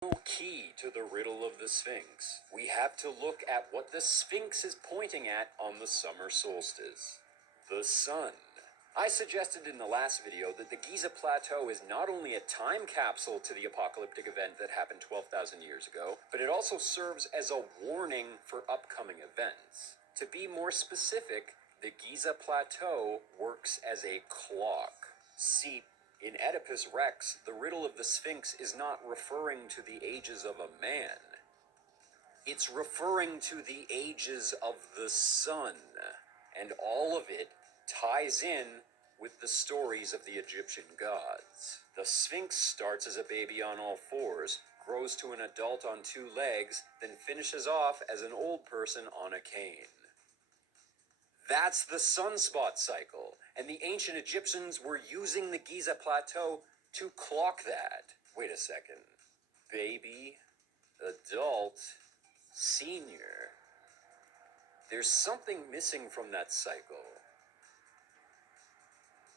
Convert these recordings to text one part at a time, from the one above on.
Key to the riddle of the Sphinx. We have to look at what the Sphinx is pointing at on the summer solstice. The sun. I suggested in the last video that the Giza Plateau is not only a time capsule to the apocalyptic event that happened 12,000 years ago, but it also serves as a warning for upcoming events. To be more specific, the Giza Plateau works as a clock. See, in Oedipus Rex, the riddle of the Sphinx is not referring to the ages of a man. It's referring to the ages of the sun. And all of it ties in with the stories of the Egyptian gods. The Sphinx starts as a baby on all fours, grows to an adult on two legs, then finishes off as an old person on a cane. That's the sunspot cycle, and the ancient Egyptians were using the Giza Plateau to clock that. Wait a second. Baby, adult, senior. There's something missing from that cycle.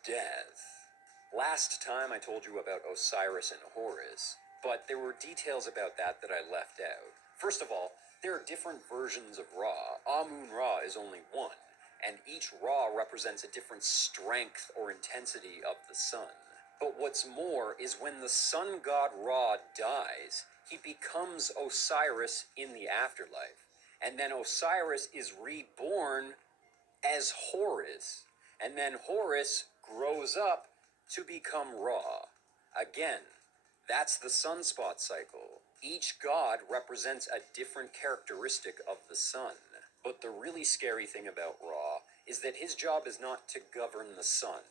Death. Last time I told you about Osiris and Horus, but there were details about that I left out. First of all, there are different versions of Ra. Amun-Ra is only one, and each Ra represents a different strength or intensity of the sun. But what's more is when the sun god Ra dies, he becomes Osiris in the afterlife. And then Osiris is reborn as Horus. And then Horus grows up to become Ra. Again, that's the sunspot cycle. Each god represents a different characteristic of the sun. But the really scary thing about Ra is that his job is not to govern the sun.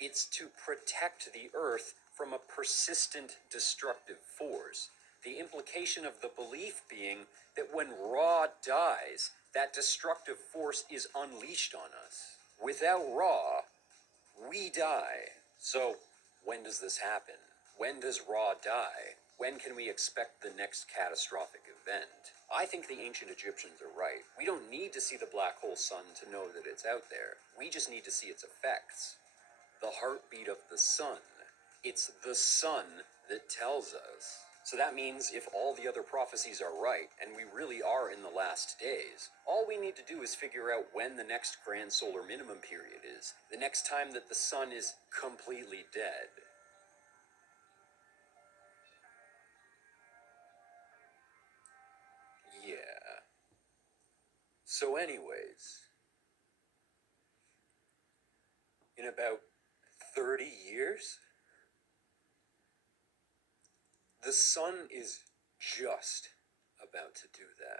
It's to protect the earth from a persistent destructive force. The implication of the belief being that when Ra dies, that destructive force is unleashed on us. Without Ra, we die. So, when does this happen? When does Ra die? When can we expect the next catastrophic event? I think the ancient Egyptians are right. We don't need to see the black hole sun to know that it's out there. We just need to see its effects. The heartbeat of the sun. It's the sun that tells us. So that means if all the other prophecies are right, and we really are in the last days, all we need to do is figure out when the next grand solar minimum period is, the next time that the sun is completely dead. Yeah. So anyways, in about 30 years, the sun is just about to do that.